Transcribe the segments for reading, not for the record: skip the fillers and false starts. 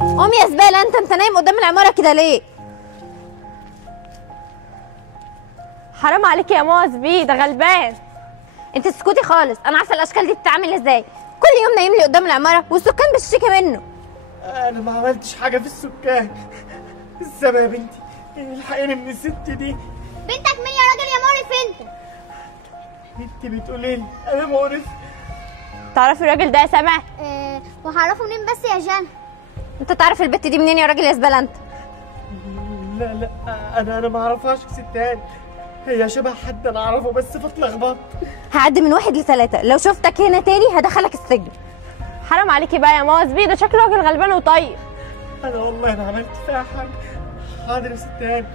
قوم يا زباله، انت نايم قدام العماره كده ليه؟ حرام عليكي يا موز بيه، ده غلبان. انت اسكتي خالص، انا عارفه الاشكال دي بتتعامل ازاي. كل يوم نايم لي قدام العماره والسكان بتشتكي منه. انا ما عملتش حاجه في السكان. السما يا بنتي، الحقيني من الست دي. بنتك مين يا راجل يا مقرف انت؟ انت بتقولي لي انا مقرف؟ تعرفي الراجل ده يا سما؟ وهعرفه منين بس يا جنى؟ انت تعرف البت دي منين يا راجل يا زباله انت؟ لا انا ما اعرفهاش يا ست هاني. هي شبه حد انا اعرفه بس فاتلخبطت. هعد من 1 ل3، لو شفتك هنا تاني هدخلك السجن. حرام عليكي بقى يا موز بيه، ده شكله راجل غلبان وطيب. انا والله ما عملت فيها حاجه. حاضر يا ست هاني،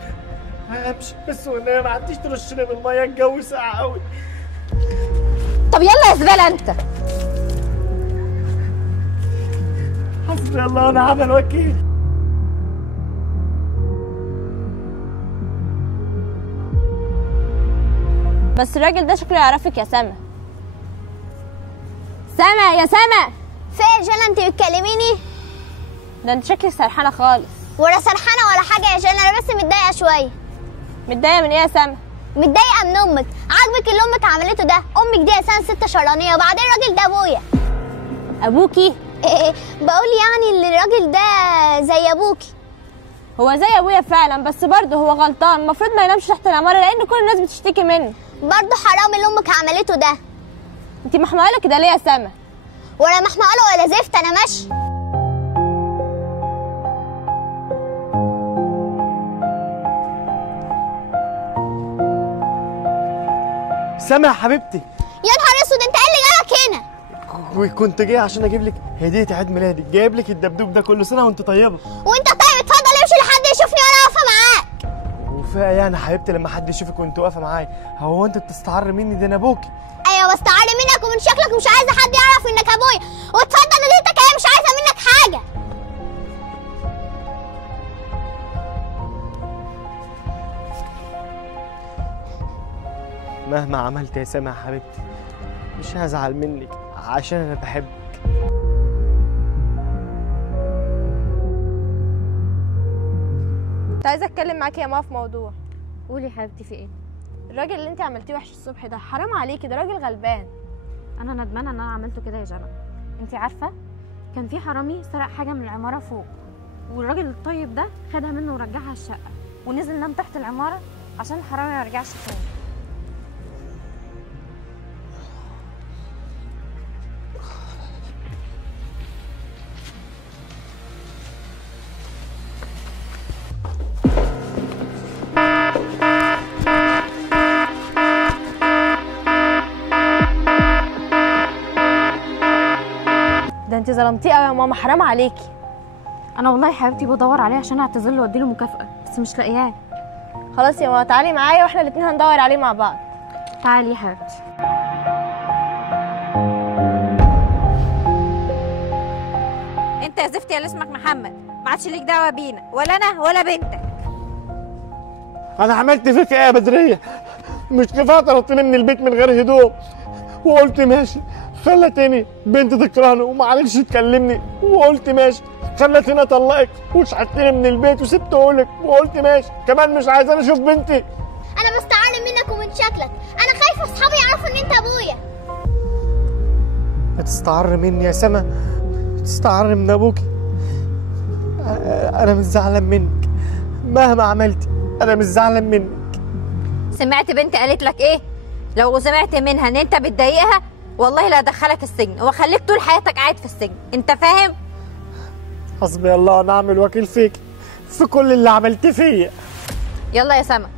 همشي بس والله ما عدتيش ترشني بالميه، الجو ساقع قوي. طب يلا يا زباله انت. حسبي الله ونعم الوكيل. بس الراجل ده شكله يعرفك يا سما. سما يا سما، في يا جنى انت بتكلميني؟ ده انت شكلك سرحانه خالص. ولا سرحانه ولا حاجه يا جنى، انا بس متضايقه شويه. متضايقه من ايه يا سما؟ متضايقه من امك. عاجبك اللي امك عملته ده؟ امك دي اساسا ست شرانيه، وبعدين الراجل ده ابويا. ابوكي؟ بقول يعني الراجل ده زي ابوكي. هو زي ابويا فعلا، بس برضه هو غلطان. المفروض ما ينامش تحت العماره لان كل الناس بتشتكي منه. برضه حرام اللي امك عملته ده. انت محمقه كده ليه يا سما؟ ولا محمقه ولا زفت، انا ماشي. سما يا حبيبتي. يا نهار اسود، انت ايه اللي جابك هنا؟ كنت جاي عشان اجيب لك هديه عيد ميلادك. جايب لك الدبدوب ده، كل سنه وانت طيبه. وانت طيب، اتفضل امشي لحد يشوفني وانا واقفه معاك. وفيها يعني حبيبتي لما حد يشوفك وانت واقفه معايا؟ هو انت بتستعر مني؟ ده انا ابوكي. ايوه بستعر منك، ومن شكلك مش عايزه حد يعرف انك ابويا. واتفضل هديتك اهي، مش عايزه منك حاجه. مهما عملت يا سما يا حبيبتي مش هزعل منك، عشان انا بحبك. كنت عايزه اتكلم معاكي يا ماما في موضوع. قولي يا حبيبتي، في ايه؟ الراجل اللي انت عملتيه وحش الصبح ده، حرام عليكي، ده راجل غلبان. انا ندمانه ان انا عملته كده يا جنى. انت عارفه كان في حرامي سرق حاجه من العماره فوق، والراجل الطيب ده خدها منه ورجعها الشقه، ونزل نام تحت العماره عشان الحرامي ما يرجعش تاني. ده انت ظلمتيه قوي يا ماما، حرام عليكي. انا والله يا حبيبتي بدور عليه عشان اعتذر له واديله مكافاه، بس مش لاقياه. خلاص يا ماما، تعالي معايا واحنا الاتنين هندور عليه مع بعض. تعالي يا حبيبتي. انت يا زفتي اللي اسمك محمد، ما عادش ليك دعوه بينا، ولا انا ولا بنتك. انا عملت فيك ايه يا بدريه؟ مش كفايه طردتني من البيت من غير هدوم وقلت ماشي، خلتني بنت تكرهني وما عرفتش تكلمني وقلت ماشي، خلتني اطلقك وشحتني من البيت وسبته لك وقلت ماشي، كمان مش عايزاني اشوف بنتي. انا بستعر منك ومن شكلك، انا خايفه اصحابي يعرفوا ان انت ابويا. بتستعر مني يا سما؟ بتستعر من ابوكي؟ انا مش زعلان منك مهما عملتي، انا مش زعلان منك. سمعت بنتي قالت لك ايه؟ لو سمعت منها ان انت بتضايقها والله لا ادخلك السجن واخليك طول حياتك قاعد في السجن، انت فاهم؟ حسبي الله ونعم الوكيل فيك، في كل اللي عملتيه فيا. يلا يا سما.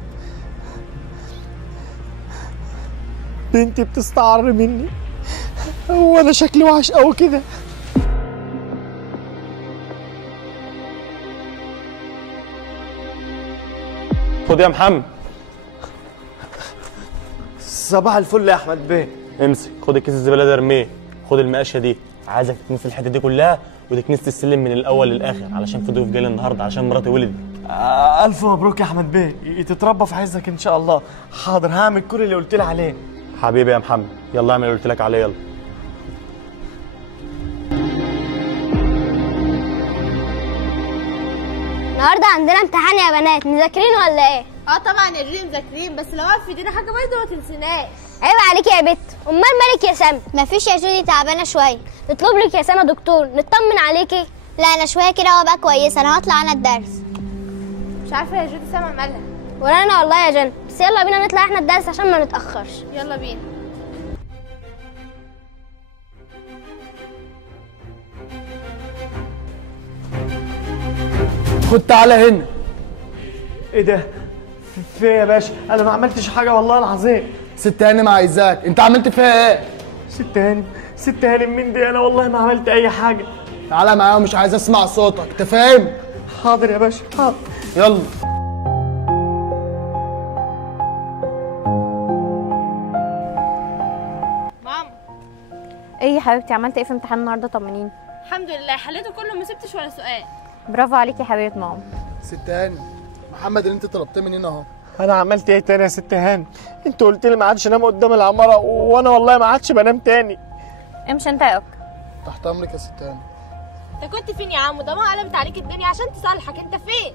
بنتي بتستعر مني، هو انا شكلي وحش قوي كده؟ خد يا محمد. صباح الفل يا احمد بيه. امسك، خد الكيس الزباله ده ارميه، خد المقاشه دي، عايزك تكنس الحته دي كلها وتكنس السلم من الاول للاخر علشان في ضيوف جاي النهارده عشان مراتي ولدت. الف مبروك يا احمد بيه، تتربى في عزك ان شاء الله. حاضر، هعمل كل اللي قلت لي عليه. حبيبي يا محمد، يلا اعمل اللي قلت لك عليه، يلا. النهارده عندنا امتحان يا بنات، مذاكرين ولا ايه؟ اه طبعا يا جودي مذاكرين، بس لو واقف في ايدينا حاجه بايظه ما تنسيناش. عيب عليكي يا بت. امال مالك يا سما؟ مفيش يا جودي، تعبانه شويه. نطلب لك يا سما دكتور نطمن عليكي. لا انا شويه كده وابقى كويسه، انا هطلع انا الدرس. مش عارفه يا جودي سما مالها. ولا انا والله يا جنى، بس يلا بينا نطلع احنا الدرس عشان ما نتاخرش. يلا بينا. خد تعالى هنا. ايه ده؟ في ايه يا باشا؟ انا ما عملتش حاجه والله العظيم. ست هانم عايزاك، انت عملت فيها ايه؟ ست هانم مين دي؟ انا والله ما عملت اي حاجه. تعالى معايا ومش عايز اسمع صوتك، انت فاهم؟ حاضر يا باشا حاضر. يلا. ماما. ايه يا حبيبتي، عملت ايه في امتحان النهارده؟ طمنيني. الحمد لله حليته كله، ما سبتش ولا سؤال. برافو عليكي يا حبيبه ماما. ست هانم، محمد اللي انت طلبتيه مننا اهو. انا عملت ايه تاني يا ست هانم؟ انت قلت لي ما عادش انام قدام العماره، وانا والله ما عادش بنام تاني. امشي انت يا اوك. تحت امرك يا ست هانم. انت كنت فين يا عم؟ ده ما قلبت عليك الدنيا عشان تصالحك، انت فين؟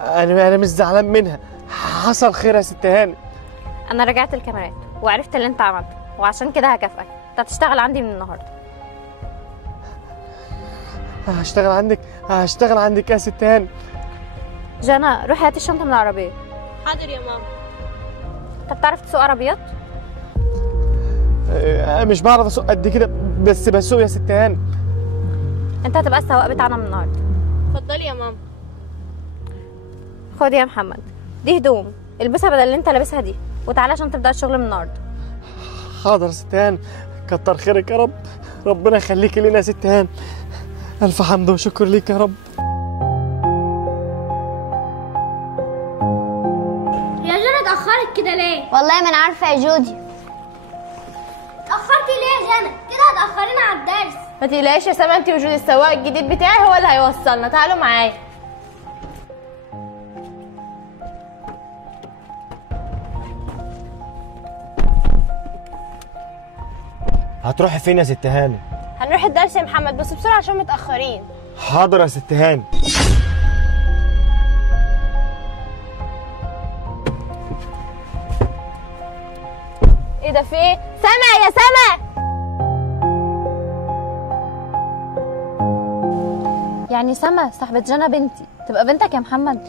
انا مش زعلان منها، حصل خير يا ست هانم. انا رجعت الكاميرات وعرفت اللي انت عملته، وعشان كده هكافئك. انت هتشتغل عندي من النهارده. هشتغل عندك يا ست هانم. جانا روحي هاتي الشنطه من العربيه. حاضر يا ماما. انت بتعرف تسوق عربيات؟ مش بعرف اسوق قد كده، بس بسوق يا ست هانم. انت هتبقى السواق بتاعنا من النهارده. اتفضلي يا ماما. خد يا محمد، دي هدوم البسها بدل اللي انت لابسها دي، وتعالى عشان تبدا الشغل من النهارده. حاضر يا ست هانم، كتر خيرك يا رب، ربنا يخليكي لنا يا ست هانم. الف حمد وشكر ليك يا رب. يا جنى اتاخرت كده ليه؟ والله ما انا عارفه يا جودي. اتاخرتي ليه يا جنى؟ كده هتاخرينا على الدرس. ما تقلقيش يا سما، انت وجودي السواق الجديد بتاعي هو اللي هيوصلنا. تعالوا معايا. هتروحي فين يا ست هانم؟ هنروح الدرس يا محمد، بس بسرعه عشان متاخرين. حاضر يا ست هانم. ايه ده في ايه؟ سما يا سما. يعني سما صاحبة جانا بنتي تبقى بنتك يا محمد؟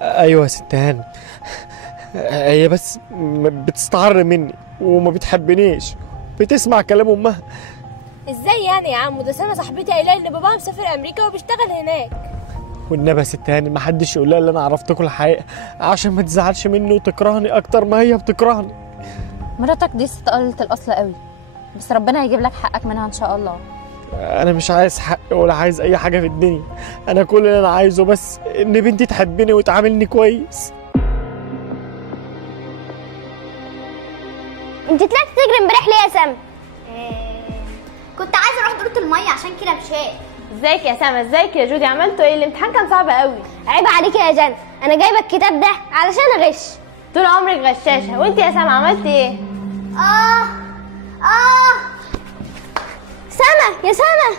ايوه يا ست هانم، هي بس بتستعر مني وما بتحبنيش، بتسمع كلام امها. ازاي يعني يا عم؟ ده سما صاحبتي قايله ان باباها مسافر امريكا وبيشتغل هناك. والنبي يا ست هانم ما حدش يقول لها اللي انا عرفتكم الحقيقه، عشان ما تزعلش مني وتكرهني اكتر ما هي بتكرهني. مراتك دي ست قلة الاصل قوي، بس ربنا هيجيب لك حقك منها ان شاء الله. انا مش عايز حق ولا عايز اي حاجه في الدنيا، انا كل اللي انا عايزه بس ان بنتي تحبني وتعاملني كويس. انت طلعتي تجري امبارح ليه يا سما؟ كنت عايزه اروح دورة الميه عشان كده مشيت. ازيك يا سما؟ ازيك يا جودي؟ عملتوا ايه؟ الامتحان كان صعب قوي. عيب عليكي يا جنى، انا جايبه الكتاب ده علشان اغش. طول عمرك غشاشه. وانت يا سما عملتي ايه؟ سما يا سما.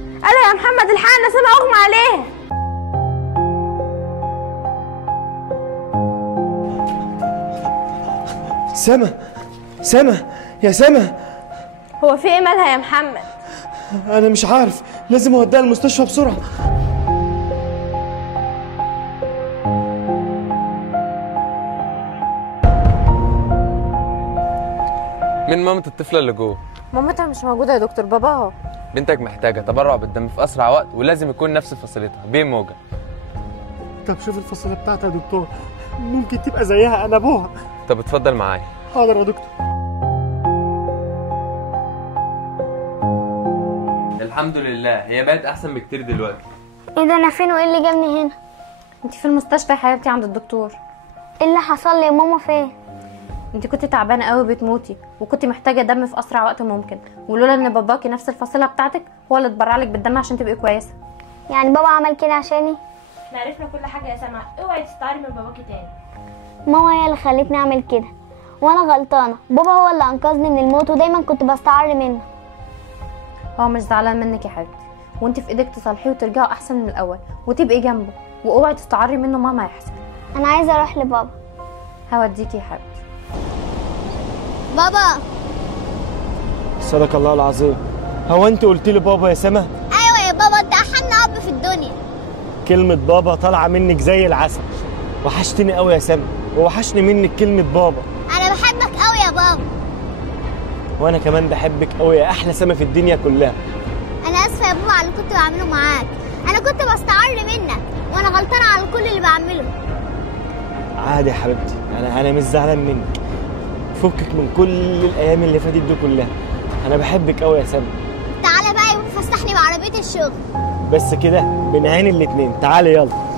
الو يا محمد الحقنا، سما اغمى عليها. سما يا سما. هو في ايه؟ مالها يا محمد؟ انا مش عارف، لازم اوديها المستشفى بسرعه. مين مامة الطفلة اللي جوه؟ مامتها مش موجودة يا دكتور، باباها. بنتك محتاجة تبرع بالدم في أسرع وقت، ولازم يكون نفس فصيلتها بي موجة. طب شوف الفصيله بتاعتها يا دكتور، ممكن تبقى زيها، انا ابوها. طب اتفضل معايا. حاضر يا دكتور. الحمد لله هي بقت أحسن بكتير دلوقتي. ايه ده؟ انا فين وايه اللي جابني هنا؟ انت في المستشفى يا حبيبتي عند الدكتور. ايه اللي حصل لي يا ماما؟ فين؟ انت كنت تعبانه قوي بتموتي، وكنت محتاجه دم في اسرع وقت ممكن، ولولا ان باباكي نفس الفصيله بتاعتك هو اللي اتبرع لك بالدم عشان تبقي كويسه. يعني بابا عمل كده عشاني؟ احنا عرفنا كل حاجه يا سما، اوعي تستعاري من باباكي تاني. ماما هي اللي خلتني اعمل كده، وانا غلطانه. بابا هو اللي انقذني من الموت، ودايما كنت بستعر منه. هو مش زعلان منك يا حبيبتي، وانت في ايدك تصلحيه وترجعوا احسن من الاول وتبقي جنبه، واوعي تستعري منه مهما يحصل. انا عايزه اروح لبابا. هوديكي يا حبيبتي. بابا. صدق الله العظيم. هو انت قلت لي بابا يا سما؟ ايوه يا بابا، انت احن اب في الدنيا. كلمة بابا طالعة منك زي العسل. وحشتني قوي يا سما، ووحشني منك كلمة بابا. انا بحبك قوي يا بابا. وانا كمان بحبك قوي يا احلى سما في الدنيا كلها. انا اسفه يا بابا على اللي كنت بعمله معاك، انا كنت بستعر منك وانا غلطانه على كل اللي بعمله. عادي يا حبيبتي، انا مش زعلان منك. فكك من كل الايام اللي فاتت دي كلها، انا بحبك قوي يا سما. تعالى بقى يوم فسحني بعربيه الشغل. بس كده من عين الاتنين، تعالي يلا.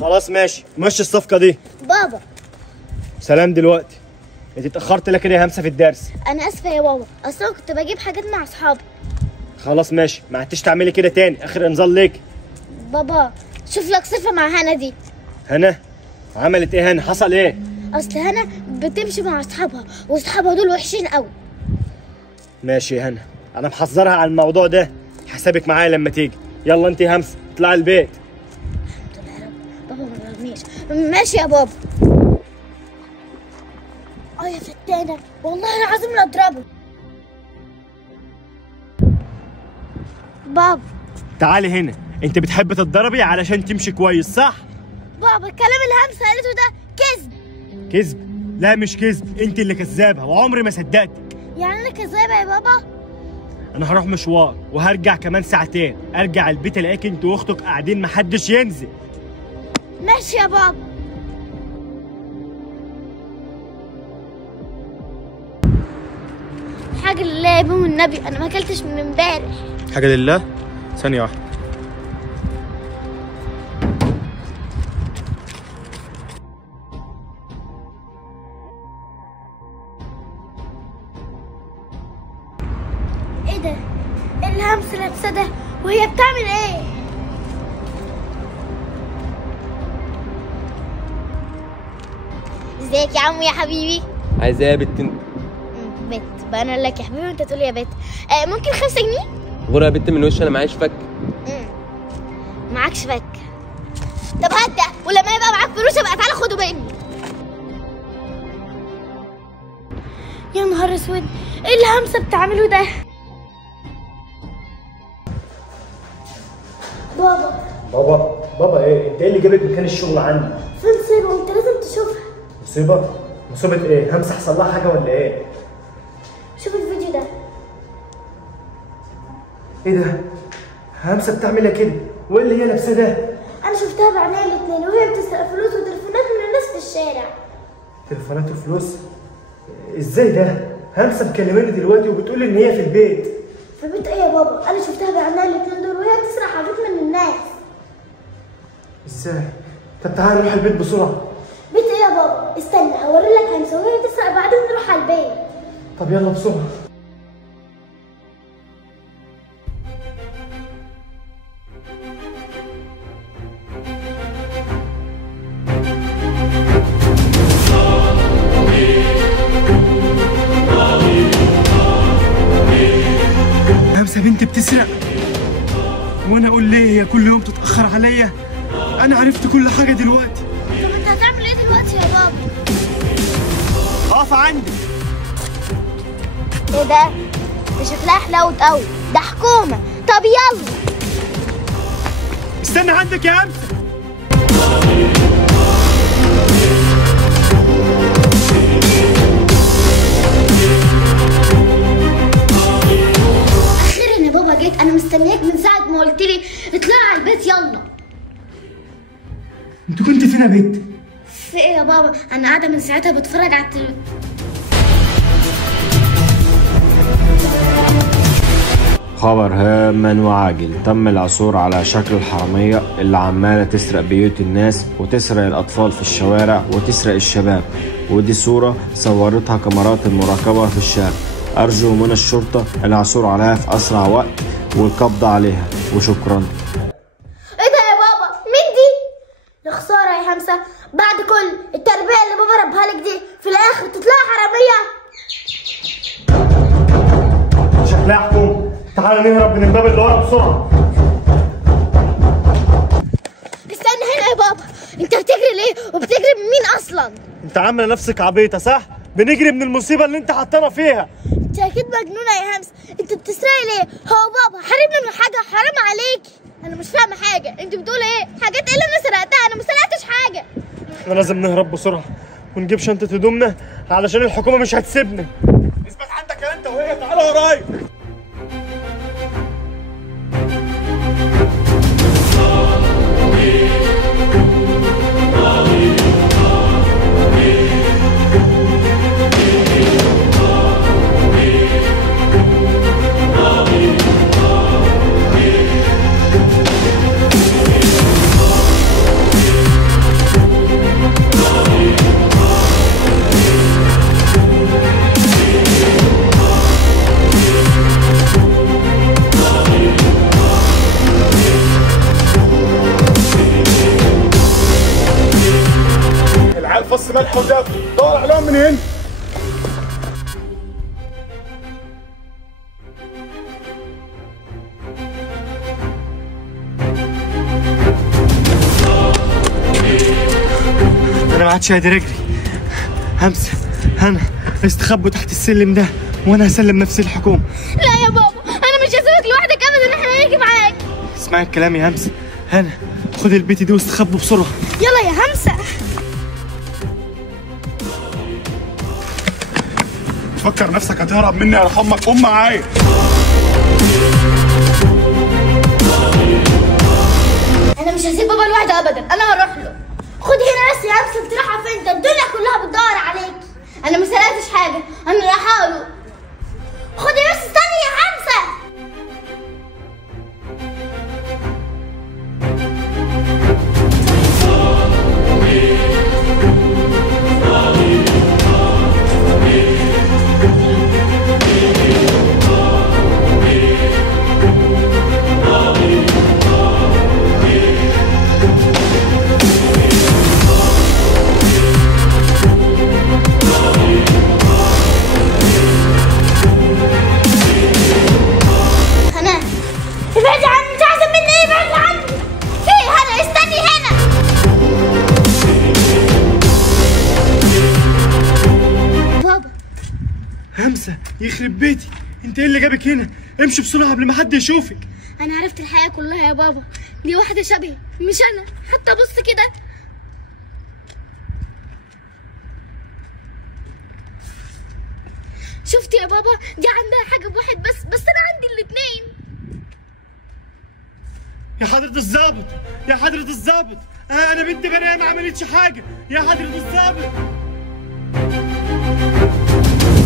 خلاص ماشي، مشي الصفقة دي. بابا. سلام دلوقتي. انت اتأخرت لك كده يا همسة في الدرس. انا اسفه يا بابا، اصلا كنت بجيب حاجات مع اصحابي. خلاص ماشي، ما عدتش تعملي كده تاني، اخر انذار ليك. بابا شوف لك صفه مع هنا دي. هنا؟ عملت ايه هنا؟ حصل ايه؟ اصل هنا بتمشي مع اصحابها واصحابها دول وحشين قوي. ماشي يا هنا، انا محذرها على الموضوع ده، حسابك معايا لما تيجي. يلا انت يا همسة اطلعي البيت. بابا ما ضربنيش. ماشي يا بابا. يا فتانة والله العظيم لا اضربه. بابا. تعالي هنا، انت بتحبي تتضربي علشان تمشي كويس صح؟ بابا الكلام اللي همسة قالته ده كذب. كذب؟ لا مش كذب، انت اللي كذابه وعمري ما صدقتك. يعني انا كذابة يا بابا؟ انا هروح مشوار وهرجع كمان ساعتين، ارجع البيت الاقيك انت واختك قاعدين محدش ينزل. ماشي يا بابا. حاجة لله يا بابا النبي، انا ما اكلتش من امبارح. حاجه لله؟ ثانيه واحده. ايه ده؟ ايه اللي همسة لابسة ده؟ وهي بتعمل ايه؟ ازيك يا عمو يا حبيبي؟ عايز ايه يا بت انت؟ بت بقى انا اقول لك يا حبيبي وانت تقول يا بت. ممكن 5 جنيه؟ غور يا بت من وش، انا معيش فك. معكش فك؟ طب هات ده، ولما يبقى معاك فلوس ابقى تعالى خده مني. يا نهار اسود، ايه اللي همسة بتعمله ده؟ بابا. بابا ايه؟ انت ايه اللي جابك مكان الشغل عندي؟ في مصيبة وانت لازم تشوفها. مصيبه؟ مصيبه ايه؟ همسة حصل لها حاجه ولا ايه؟ شوف الفيديو ده. ايه ده؟ همسة بتعمل ايه كده؟ وايه اللي هي لابساه ده؟ انا شفتها بعينيا الاتنين وهي بتسرق فلوس وتليفونات من الناس في الشارع. تليفونات وفلوس؟ ازاي ده؟ همسة مكلماني دلوقتي وبتقول ان هي في البيت. في بيت ايه يا بابا؟ انا شفتها بعينيا الاتنين دول وهي بتسرق حاجات من الناس. ازاي؟ طب تعالى نروح البيت بسرعه. بيت ايه يا بابا؟ استنى هوري لك همسة وهي بتسرق بعدين نروح على البيت. طب يلا بسرعه. همسة بنتي بتسرق وانا اقول ليه هي كل يوم تتاخر عليا؟ انا عرفت كل حاجه دلوقتي. طب انت هتعمل ايه دلوقتي يا بابا؟ اقف عندي. ايه ده؟ ده شكلها حلاوة قوي، ده حكومة. طب يلا. استنى عندك يا همسة. اخيرا يا بابا جيت، انا مستنياك من ساعة ما قلت لي اطلع على البيت يلا. انت كنت فين يا بنت؟ في ايه يا بابا؟ انا قاعدة من ساعتها بتفرج على التلفزيون. خبر هام وعاجل، تم العثور على شكل الحرامية اللي عمالة تسرق بيوت الناس وتسرق الأطفال في الشوارع وتسرق الشباب، ودي صورة صورتها كاميرات المراقبة في الشارع. أرجو من الشرطة العثور عليها في أسرع وقت والقبض عليها، وشكرا. ايه ده يا بابا؟ مين دي؟ يا خسارة يا همسة، بعد كل التربية اللي بابا ربها لك دي تطلعي حراميه؟ شكلها حكومة. تعالى نهرب من الباب اللي ورا بسرعة. استنى هنا يا بابا، انت بتجري ليه؟ وبتجري من مين اصلا؟ انت عاملة نفسك عبيطة صح؟ بنجري من المصيبة اللي انت حطانا فيها. انت اكيد مجنونه يا همسه، انت بتسرقي ليه؟ هو بابا حارمني من حاجه؟ حرام عليكي. انا مش فاهمه حاجه، انت بتقولي ايه؟ حاجات ايه اللي انا سرقتها؟ انا ما سرقتش حاجه. احنا لازم نهرب بسرعة ونجيب شنطة هدومنا علشان الحكومة مش هتسيبنا. اثبت عندك يا انت وهي، تعالى ورايا. فص ملح وداب، دور عليهم من هنا. انا ما عادش قادر اجري. همسه هنا استخبوا تحت السلم ده وانا هسلم نفسي للحكومه. لا يا بابا، انا مش هسيبك لوحدك ابدا، احنا هنيجي معاك. اسمعي الكلام يا همسه. هنا خد البيت دي واستخبوا بسرعه. يلا يا همسه. تفكر نفسك هتهرب مني يا امك؟ قوم معايا. انا مش هسيب بابا لوحده ابدا، انا هروح له. خدي هنا بس يا همسه، انت رايحه فين؟ ده الدنيا كلها بتدور عليكي. انا ما سرقتش حاجه، انا رايحه له. خدي بس، استني يا همسه. ابعدي عني، انت احسن مني. ايه ابعدي عني. ايه هنا؟ استني هنا. بابا. همسه يخرب بيتي، انت ايه اللي جابك هنا؟ امشي بسرعه قبل ما حد يشوفك. انا عرفت الحقيقه كلها يا بابا، دي واحده شبهي مش انا. حتى بص كده. شفت يا بابا؟ دي عندها حاجه بواحد بس انا عندي الاتنين. يا حضرة الظابط، يا حضرة الظابط، أنا بنت بريئة ما عملتش حاجة، يا حضرة الظابط.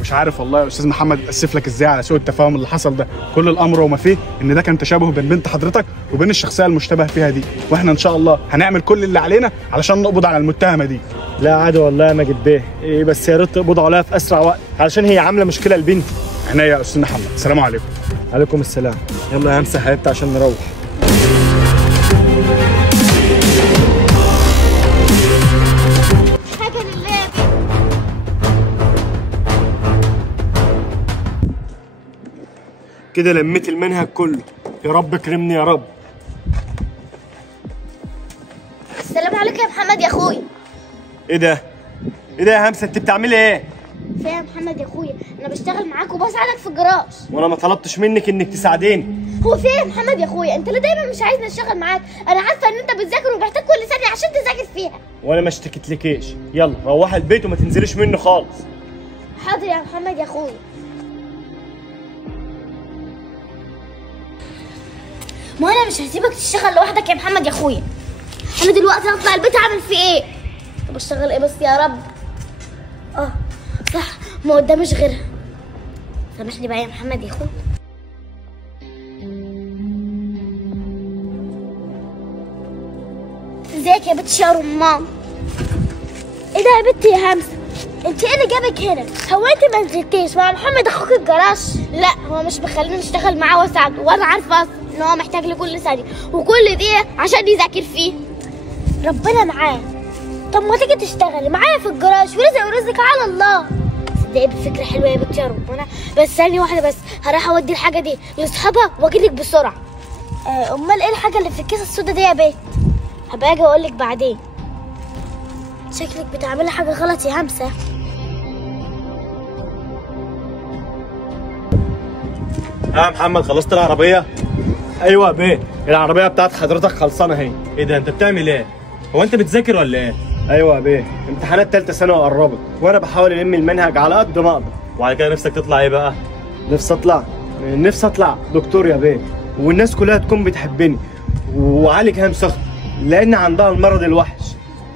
مش عارف والله يا استاذ محمد اتاسف لك ازاي على سوء التفاهم اللي حصل ده. كل الامر وما فيه ان ده كان تشابه بين بنت حضرتك وبين الشخصيه المشتبه فيها دي، واحنا ان شاء الله هنعمل كل اللي علينا علشان نقبض على المتهمه دي. لا عادي والله يا ماجد بيه، بس يا ريت تقبضوا عليها في اسرع وقت علشان هي عامله مشكله لبنتي. عينيا يا استاذ محمد، السلام عليكم. عليكم السلام. يلا يا همسه حبيبتي عشان نروح. حاجه لله. كده لميت المنهج كله، يا رب كرمني يا رب. السلام عليكم يا محمد يا اخويا. ايه ده؟ ايه ده يا همسه؟ انت بتعملي ايه؟ فين يا محمد يا اخويا؟ انا بشتغل معاك وبساعدك في الجراج. وانا ما طلبتش منك انك تساعديني. هو في ايه يا محمد يا اخويا؟ انت اللي دايما مش عايزني اشتغل معاك. انا عارفه ان انت بتذاكر ومحتاج كل ثانيه عشان تذاكر فيها. وانا ما اشتكيتلكيش. يلا روحي البيت وما تنزليش منه خالص. حاضر يا محمد يا اخويا. ما انا مش هسيبك تشتغل لوحدك يا محمد يا اخويا. انا دلوقتي هطلع البيت اعمل فيه ايه؟ طب اشتغل ايه بس يا رب؟ صح، ما قدامش غيرها. سامحني بقى يا محمد يا اخويا. ازيك يا بنت يا رمان؟ ايه ده يا بنتي يا همسه؟ انت ايه اللي جابك هنا؟ هو انت ما نزلتيش مع محمد اخوك الجراج؟ لا، هو مش بيخليني اشتغل معاه واساعده، وانا عارفه اصلا ان هو محتاج لكل ثانيه وكل دقيقه عشان يذاكر فيه. ربنا معاه. طب ما تيجي تشتغلي معايا في الجراج ورزق ورزقك على الله. صدقني بفكره حلوه يا بنتي يا ربنا. بس ثانيه واحده بس، هروح اودي الحاجه دي لاصحابها واجيلك بسرعه. امال ايه الحاجه اللي في الكيس السودا دي يا بنت؟ هبقى اجي اقولك بعدين. شكلك بتعملي حاجه غلط يا همسه. يا محمد خلصت العربيه؟ ايوه يا بيه، العربيه بتاعت حضرتك خلصانه اهي. ايه ده انت بتعمل ايه؟ هو انت بتذاكر ولا ايه؟ ايوه يا بيه، امتحانات ثالثه ثانوي قربت وانا بحاول الم المنهج على قد ما اقدر. وعلى كده نفسك تطلع ايه بقى؟ نفسي اطلع دكتور يا بيه، والناس كلها تكون بتحبني وعالج همس اختي لان عندها المرض الوحش.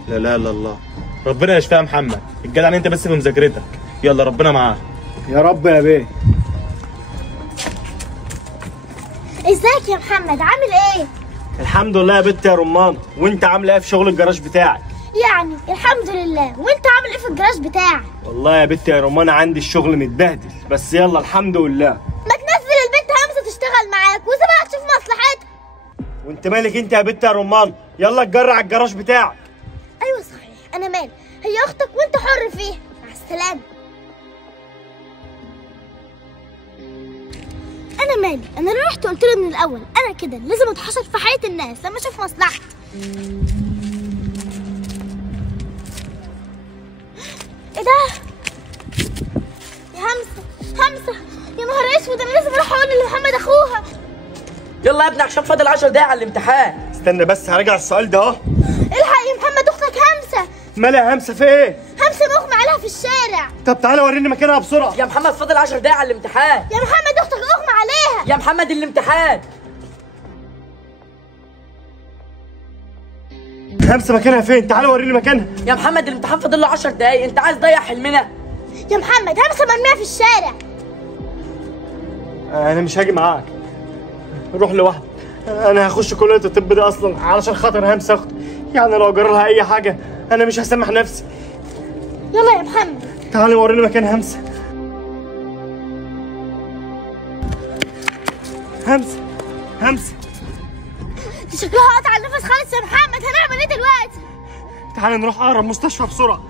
لا لا لا الله، ربنا يشفيها يا محمد. الجدع انت بس في مذاكرتك، يلا ربنا معاك. يا رب يا بيه. ازيك يا محمد، عامل ايه؟ الحمد لله يا بنت يا رمان، وانت عامله ايه في شغل الجراج بتاعك؟ يعني الحمد لله، وانت عامل ايه في الجراج بتاعك؟ والله يا بنت يا رمان عندي الشغل متبهدل، بس يلا الحمد لله. ما تنزل البنت همسه تشتغل معاك وسيبها تشوف مصلحتها. وانت مالك انت يا بنت يا رمان؟ يلا اتجرع الجراج بتاعك. ايوه صحيح، انا مالي، هي اختك وانت حر فيها. مع السلامه. انا مالي، انا اللي رحت قلت له من الاول انا كده لازم اتحشر في حياه الناس لما اشوف مصلحتي. ايه ده يا همسه يا نهار اسود، انا لازم اروح اقول لمحمد اخوها. يلا يا ابني عشان فاضل 10 دقايق على الامتحان. استنى بس هراجع السؤال ده اهو. الحق يا محمد، اختك همسه. مالها همسه في ايه؟ همسه مغمى عليها في الشارع. طب تعالى وريني مكانها بسرعه. يا محمد فاضل 10 دقايق على الامتحان. يا محمد اختك اغمى عليها. يا محمد الامتحان. همسه مكانها فين؟ تعالى وريني مكانها. يا محمد الامتحان فاضل له 10 دقايق، انت عايز تضيع حلمنا؟ يا محمد همسه مرميه في الشارع. انا مش هاجي معاك، روح لوحدك. انا هخش كليه الطب ده اصلا علشان خاطر همسه اختي، يعني لو جرى لها اي حاجه انا مش هسامح نفسي. يلا يا محمد. تعالى وريني مكان همسه. همسه دي شكلها قطع النفس خالص يا محمد، هنعمل ايه دلوقتي؟ تعالى نروح اقرب مستشفى بسرعه.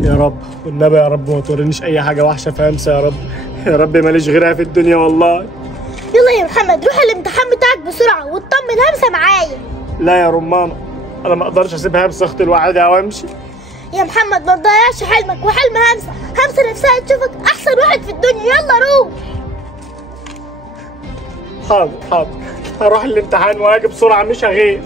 يا رب والنبي يا رب ما تورينيش اي حاجه وحشه في همسه يا رب، يا رب ماليش غيرها في الدنيا والله. يلا يا محمد روح الامتحان بتاعك بسرعه واطمن همسه معايا. لا يا رمانه، انا ما اقدرش اسيبها همسه اختي لوحدها وامشي. يا محمد ما تضيعش حلمك وحلم همسه نفسها تشوفك احسن واحد في الدنيا. يلا روح. حاضر هروح الامتحان واجي بسرعه مش هغيب.